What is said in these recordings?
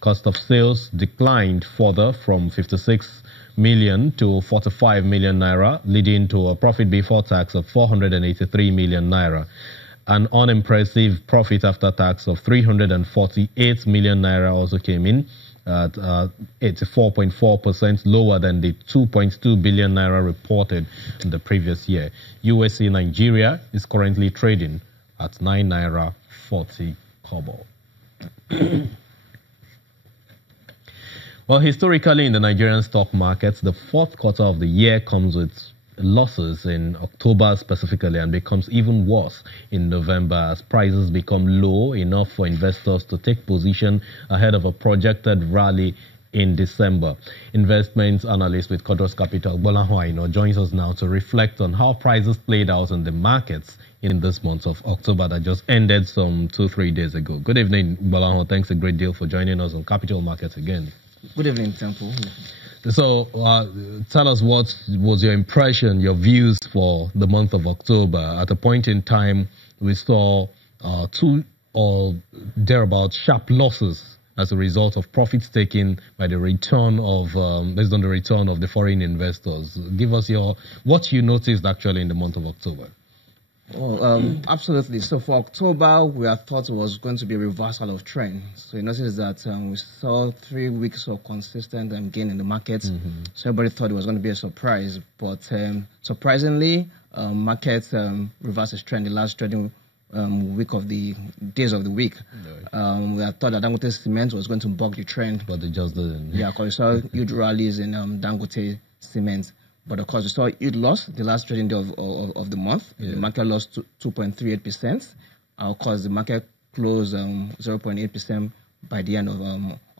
Cost of sales declined further from 56 million to 45 million naira, leading to a profit before tax of 483 million naira. An unimpressive profit after tax of 348 million naira also came in at 84.4% lower than the 2.2 billion naira reported in the previous year. USA Nigeria is currently trading at 9 naira 40 kobo. Well, historically in the Nigerian stock markets, the fourth quarter of the year comes with losses in October specifically and becomes even worse in November as prices become low enough for investors to take position ahead of a projected rally in December. Investment analyst with Kodros Capital, Bola joins us now to reflect on how prices played out in the markets in this month of October that just ended some 2-3 days ago. Good evening, Bola. Thanks a great deal for joining us on Capital Markets again. Good evening, Temple. So, tell us what was your impression, your views for the month of October. At a point in time, we saw 2 or thereabout sharp losses as a result of profits taken by the return of, based on the return of the foreign investors. Give us what you noticed actually in the month of October. Well, absolutely. So for October, we had thought it was going to be a reversal of trend. So you notice that we saw 3 weeks of consistent gain in the market. So everybody thought it was going to be a surprise. But surprisingly, market reversed its trend the last trading week of the days of the week. We had thought that Dangote Cement was going to buck the trend. But it just didn't. Yeah, because we saw huge rallies in Dangote Cement. But of course, we saw it lost the last trading day of the month. Yeah. The market lost 2.38%. Of course, the market closed 0.8% by the end of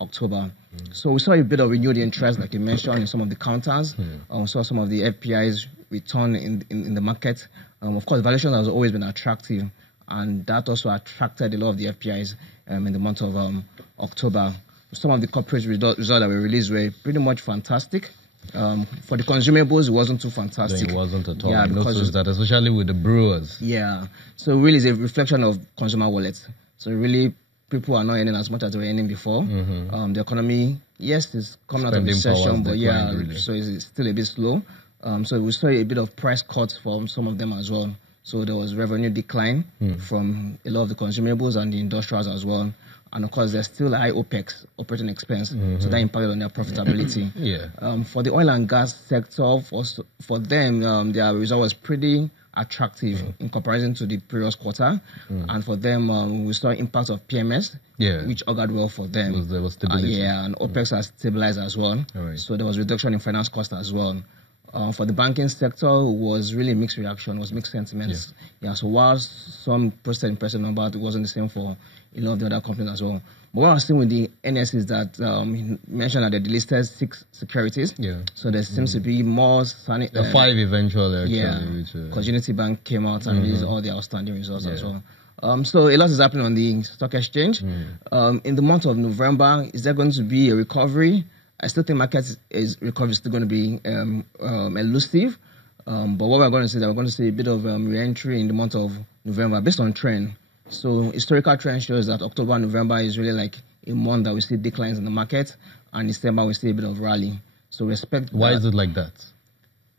October. So we saw a bit of renewed interest, like you mentioned, in some of the counters. We saw some of the FPIs return in the market. Of course, valuation has always been attractive, and that also attracted a lot of the FPIs in the month of October. Some of the corporate results that were released were pretty much fantastic. For the consumables, it wasn't too fantastic. It wasn't at all. Yeah, noticed that, especially with the brewers. Yeah. So really, it's a reflection of consumer wallets. So really, people are not earning as much as they were earning before. The economy, yes, is coming out of recession, but yeah, really. So it's still a bit slow. So we saw a bit of price cuts from some of them as well. So there was revenue decline from a lot of the consumables and the industrials as well. And of course, there's still high OPEX, operating expense, so that impacted on their profitability. For the oil and gas sector, for them, their result was pretty attractive in comparison to the previous quarter. And for them, we saw impact of PMS, which augured well for them. There was stability. And OPEX has stabilized as well. So there was reduction in finance cost as well. For the banking sector, it was really a mixed reaction, it was mixed sentiments. So while some posted impressive numbers, it wasn't the same for a lot of the other companies as well. But what I was seeing with the NS is that you mentioned that they delisted 6 securities. So there seems to be more... 5 eventually, actually. Because Unity Bank came out and released all the outstanding results as well. So a lot is happening on the stock exchange. In the month of November, is there going to be a recovery? I still think market recovery is still going to be elusive. But what we're going to see is that we're going to see a bit of re-entry in the month of November based on trend. So historical trend shows that October and November is really like a month that we see declines in the market, and December we see a bit of rally. So we expect. Why is it like that?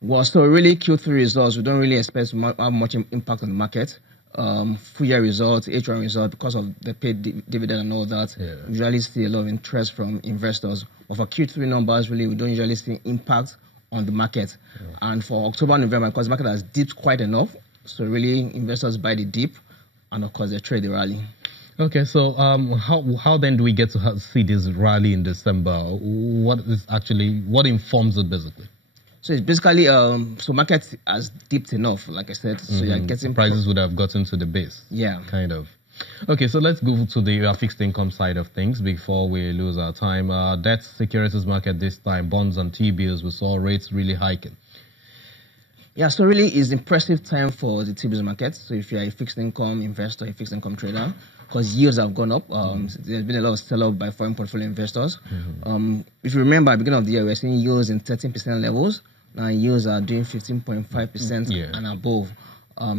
Well, so really Q3 results, we don't really expect to have much impact on the market. Full year results, H1 results, because of the paid dividend and all that, we usually see a lot of interest from investors. But for Q3 numbers, really, we don't usually see impact on the market. And for October, November, because the market has dipped quite enough, so really investors buy the dip, and of course they trade the rally. Okay, so how then do we get to see this rally in December? What informs it basically? So it's basically, so market has dipped enough, like I said, so you're getting... Prices would have gotten to the base. Yeah. Kind of. Okay, so let's go to the fixed income side of things before we lose our time. Debt securities market this time, bonds and T-bills, we saw rates really hiking. Yeah, so really it's impressive time for the T-bills market. So if you're a fixed income investor, a fixed income trader, because yields have gone up. There's been a lot of sell-off by foreign portfolio investors. If you remember, at the beginning of the year, we were seeing yields in 13% levels. Now yields are doing 15.5% and above.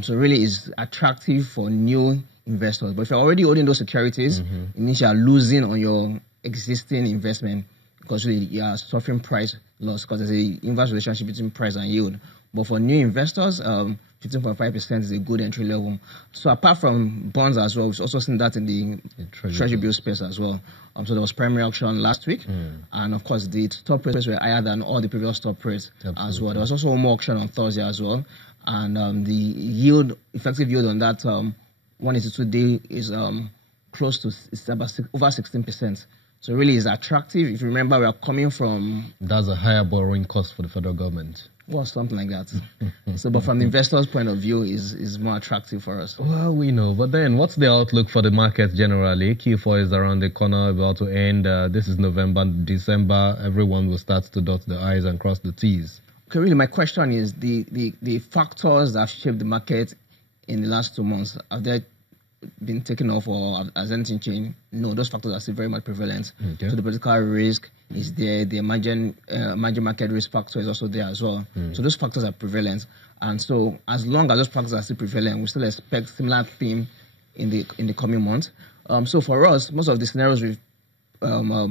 So really it's attractive for new investors. But if you're already holding those securities, initially losing on your existing investment because really you are suffering price loss because there's an inverse relationship between price and yield. But for new investors, 15.5% is a good entry level. So apart from bonds as well, we've also seen that in the treasury bill space as well. So there was primary auction last week, and of course the top rates were higher than all the previous top rates as well. There was also more auction on Thursday as well, and the yield, effective yield on that 182 day is close to over 16%. So really, it's attractive. If you remember, we are coming from... That's a higher borrowing cost for the federal government. Well, something like that. So, but from the investor's point of view, is more attractive for us. Well, we know. But then, what's the outlook for the market generally? Q4 is around the corner, about to end. This is November, December. Everyone will start to dot the I's and cross the T's. Okay, really, my question is the factors that have shaped the market in the last 2 months, have they been taken off or has anything changed? No, those factors are still very much prevalent. Okay. So the political risk is there, the emerging market risk factor is also there as well. So those factors are prevalent. And so as long as those factors are still prevalent, we still expect similar theme in the coming months. So for us, most of the scenarios with our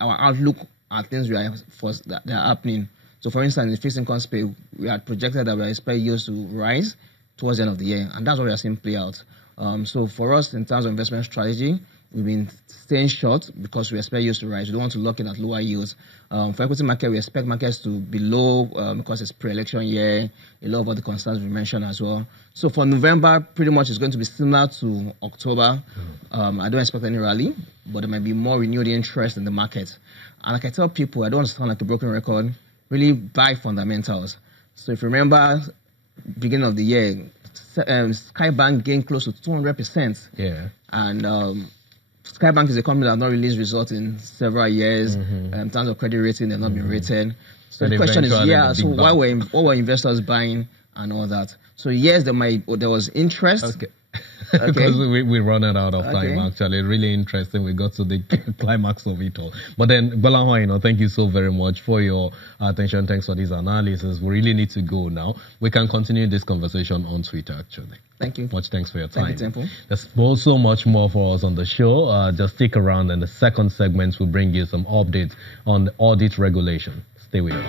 outlook are things that are happening. So for instance, in the fixed income space, we had projected that we expect yields to rise towards the end of the year, and that's what we are seeing play out. So for us, in terms of investment strategy, we've been staying short because we expect yields to rise. We don't want to lock in at lower yields. For equity market, we expect markets to be low because it's pre-election year, a lot of other concerns we mentioned as well. So for November, pretty much it's going to be similar to October. I don't expect any rally, but there might be more renewed interest in the market. And like I tell people, I don't want to sound like a broken record, really buy fundamentals. So if you remember, beginning of the year, Skybank gained close to 200%. Yeah. And Skybank is a company that has not released results in several years. In terms of credit rating, they've not been rated. So the question is, so why were investors buying and all that? So yes, there was interest. Okay. Because we're running out of time, actually. Really interesting. We got to the climax of it all. But then, Bolaho, thank you so very much for your attention. Thanks for this analysis. We really need to go now. We can continue this conversation on Twitter, actually. Thank you. Much thanks for your time. Thank you, Temple. There's also much more for us on the show. Just stick around, and the second segment will bring you some updates on the audit regulation. Stay with us.